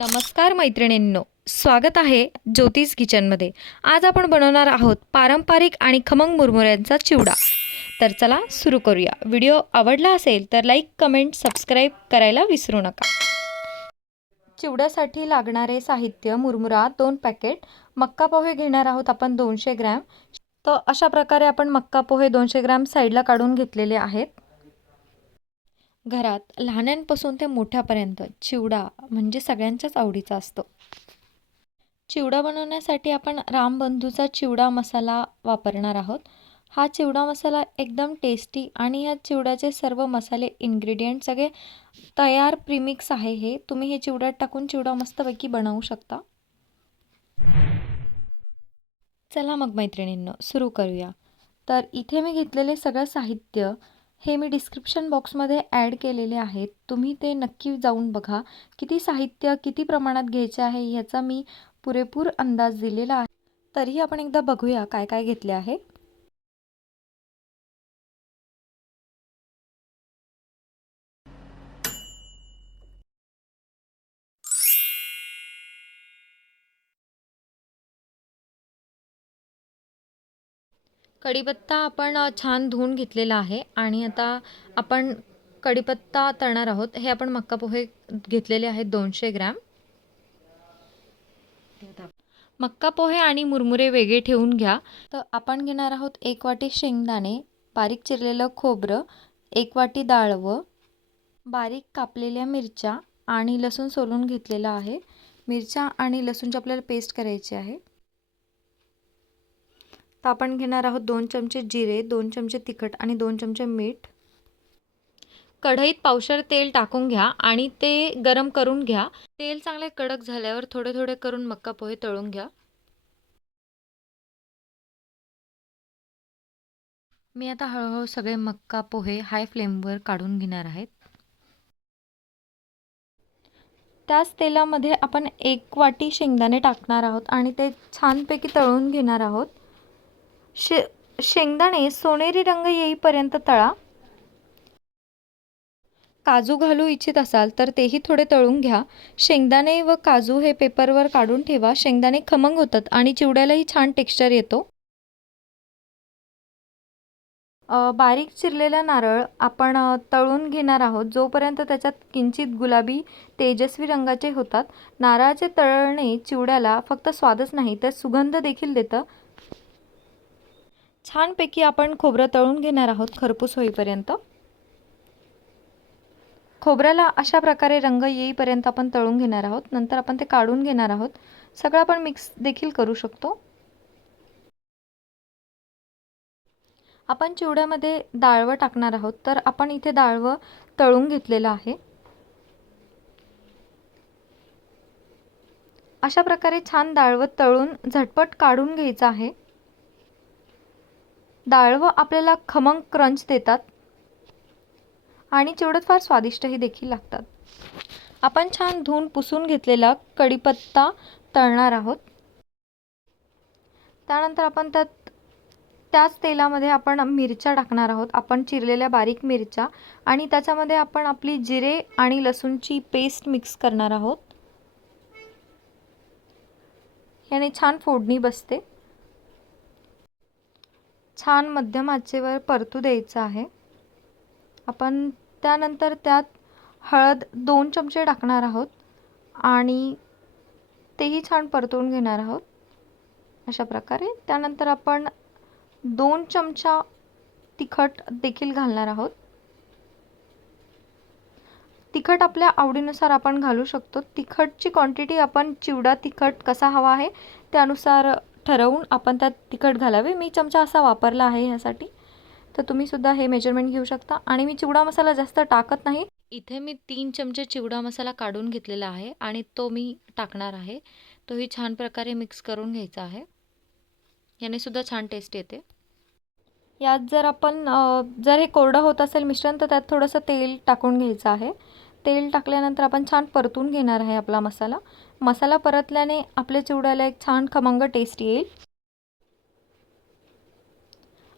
नमस्कार मैत्रिणींनो, स्वागत आहे ज्योतिष किचनमध्ये। आज आपण बनवणार आहोत पारंपरिक आणि खमंग मुरमुऱ्यांचा चिवडा। तर चला सुरू करूया। व्हिडिओ आवडला असेल तर लाईक, कमेंट, सबस्क्राईब करायला विसरू नका। चिवड्यासाठी लागणारे साहित्य: मुरमुरा 2 पॅकेट, मक्का पोहे घेणार आहोत आपण 200 ग्रॅम। तर अशा प्रकारे आपण मक्का पोहे 200 ग्रॅम साईडला काढून घेतलेले आहेत। घरात लहानांपासून ते मोठ्यापर्यंत चिवडा म्हणजे सगळ्यांच्याच आवडीचा असतो। चिवडा बनवण्यासाठी आपण रामबंधूचा चिवडा मसाला वापरणार आहोत। हा चिवडा मसाला एकदम टेस्टी आणि या चिवड्याचे सर्व मसाले इन्ग्रेडियंट सगळे तयार प्रीमिक्स आहे। हे तुम्ही हे चिवड्यात टाकून चिवडा मस्तपैकी बनवू शकता। चला मग मैत्रिणींनो सुरू करूया। तर इथे मी घेतलेले सगळं साहित्य हे मी डिस्क्रिप्शन बॉक्समध्ये ॲड केलेले आहेत। तुम्ही ते नक्की जाऊन बघा। किती साहित्य किती प्रमाणात घ्यायचे आहे ह्याचा मी पुरेपूर अंदाज दिलेला आहे। तरीही आपण एकदा बघूया काय काय घेतले आहे। कढीपत्ता आपण छान धुवून घेतलेला आहे आणि आता आपण कढीपत्ता तळणार आहोत। हे आपण मक्का पोहे घेतलेले आहेत 200 ग्रॅम। मक्का पोहे आणि मुरमुरे वेगळे ठेवून घ्या। तर आपण घेणार आहोत 1 वाटी शेंगदाणे, बारीक चिरलेलं खोबरं, 1 वाटी डाळवं, बारीक कापलेल्या मिरच्या आणि लसूण सोलून घेतलेला आहे। मिरच्या आणि लसूणची आपल्याला पेस्ट करायची आहे। तर आपण घेणार आहोत 2 चमचे जिरे, 2 चमचे तिखट आणि 2 चमचे मीठ। कढईत पावशर तेल टाकून घ्या आणि ते गरम करून घ्या। तेल चांगले कडक झाल्यावर थोडे थोडे करून मक्का पोहे तळून घ्या। मी आता हळूहळू सगळे मक्का पोहे हाय फ्लेमवर काढून घेणार आहेत। त्याच तेलामध्ये आपण 1 वाटी शेंगदाणे टाकणार आहोत आणि ते छानपैकी तळून घेणार आहोत। शेंगदाणे सोनेरी रंग येईपर्यंत तळा। काजू घालू इच्छित असाल तर तेही थोडे तळून घ्या। शेंगदाणे व काजू हे पेपरवर काढून ठेवा। शेंगदाणे खमंग होतात आणि चिवड्यालाही छान टेक्स्चर येतो। बारीक चिरलेला नारळ आपण तळून घेणार आहोत जोपर्यंत त्याच्यात किंचित गुलाबी तेजस्वी रंगाचे होतात। नारळाचे तळणे चिवड्याला फक्त स्वादच नाही तर सुगंध देखील देतं। छानपैकी आपण खोबरं तळून घेणार आहोत खरपूस होईपर्यंत। खोबऱ्याला अशा प्रकारे रंग येईपर्यंत आपण तळून घेणार आहोत। नंतर आपण ते काढून घेणार आहोत। सगळं आपण मिक्स देखील करू शकतो। आपण चिवड्यामध्ये डाळवं टाकणार आहोत तर आपण इथे डाळवं तळून घेतलेलं आहे। अशा प्रकारे छान डाळवं तळून झटपट काढून घ्यायचं आहे। डाळवं आपल्याला खमंग क्रंच देतात आणि चिवड्यात फार स्वादिष्टही देखील लागतात। आपण छान धुवून पुसून घेतलेला कढीपत्ता तळणार आहोत। त्यानंतर आपण त्याच तेलामध्ये आपण मिरच्या टाकणार आहोत। आपण चिरलेल्या बारीक मिरच्या आणि त्याच्यामध्ये आपण आपली जिरे आणि लसूणची पेस्ट मिक्स करणार आहोत। याने छान फोडणी बसते। छान मध्यम आचेवर परतू द्यायचं आहे। आपण त्यानंतर त्यात हळद 2 चमचे टाकणार आहोत आणि तेही छान परतवून घेणार आहोत अशा प्रकारे। त्यानंतर आपण 2 चमचा तिखट देखील घालणार आहोत। तिखट आपल्या आवडीनुसार आपण घालू शकतो। तिखटची क्वांटिटी आपण चिवडा तिखट कसा हवा आहे त्यानुसार ठरवून आपण त्यात तिखट घालावे। मी चमचा असा वापरला आहे ह्यासाठी, तर तुम्ही सुद्धा हे मेजरमेंट घेऊ शकता। आणि मी चिवडा मसाला जास्त टाकत नाही। इथे मी 3 चमचे चिवडा मसाला काढून घेतलेला आहे आणि तो मी टाकणार आहे। तोही छान प्रकारे मिक्स करून घ्यायचा आहे। याने सुद्धा छान टेस्ट येते। यात जर हे कोरडं होत असेल मिश्रण तर त्यात थोडंसं तेल टाकून घ्यायचं आहे। तेल टाकल्यानंतर आपण छान परतून घेणार आहे आपला मसाला। मसाला परतल्याने आपल्या चिवड्याला एक छान खमंग टेस्ट येईल।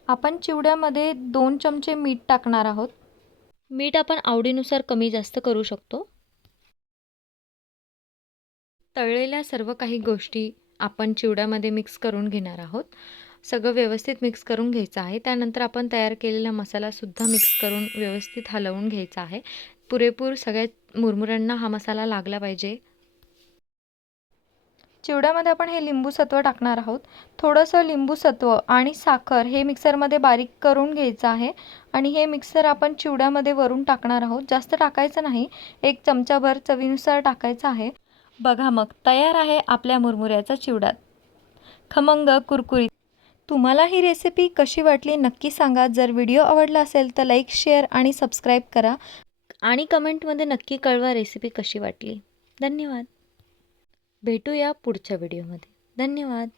आपण चिवड्यामध्ये 2 चमचे मीठ टाकणार आहोत। मीठ आपण आवडीनुसार कमी जास्त करू शकतो। तळलेल्या सर्व काही गोष्टी आपण चिवड्यामध्ये मिक्स करून घेणार आहोत. सगळं व्यवस्थित मिक्स करून घ्यायचं आहे. त्यानंतर आपण तयार केलेला मसालासुद्धा मिक्स करून व्यवस्थित हलवून घ्यायचा आहे. पुरेपूर सगळ्या मुरमुऱ्यांना हा मसाला लागला पाहिजे. चिवड्यामध्ये आपण हे लिंबू सत्व टाकणार आहोत. थोडंसं लिंबू सत्व आणि साखर हे मिक्सरमध्ये बारीक करून घ्यायचं आहे आणि हे मिक्सर आपण चिवड्यामध्ये वरून टाकणार आहोत. जास्त टाकायचं नाही, 1 चमचाभर चवीनुसार टाकायचं आहे. बघा मग तयार आहे आपल्या मुरमुऱ्याचा चिवडा. खमंग, कुरकुरीत. तुम्हाला ही रेसिपी कशी वाटली नक्की सांगा. जर व्हिडिओ आवडला असेल तर लाईक, शेअर आणि सबस्क्राईब करा आणि कमेंटमध्ये नक्की कळवा रेसिपी कशी वाटली. धन्यवाद. भेटूया पुढच्या व्हिडिओमध्ये. धन्यवाद.